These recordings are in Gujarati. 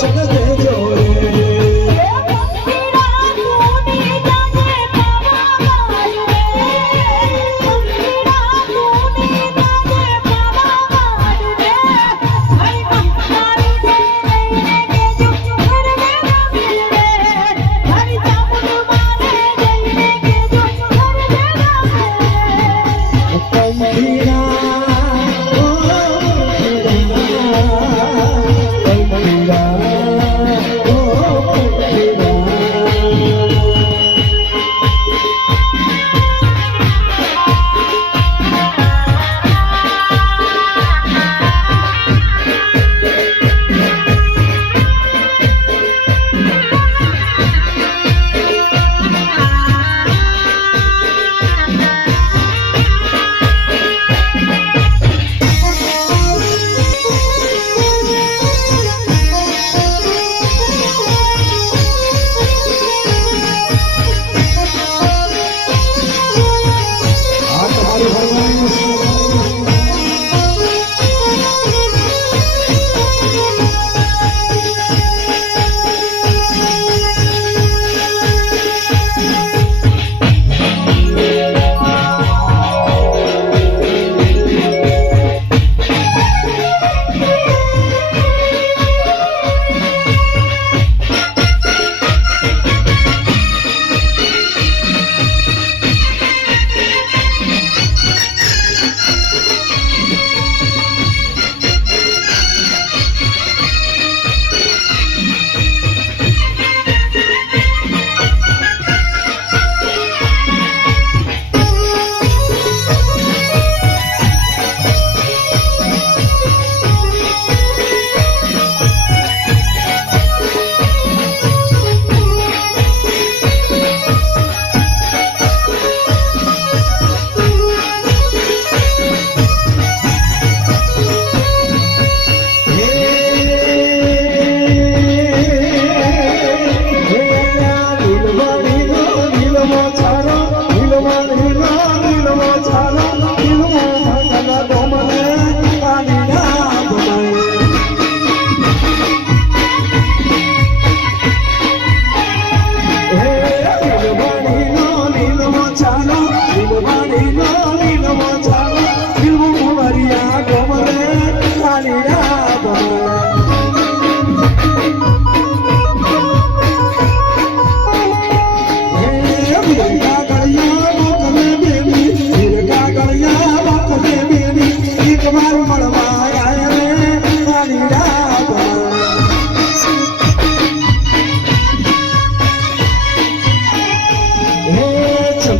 chega.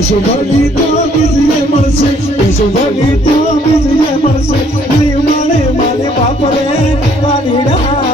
એ પશુભલી તો મળશે યશોધની તો બીજે મળશે લીમડે મારે બાપ રે પાણીડા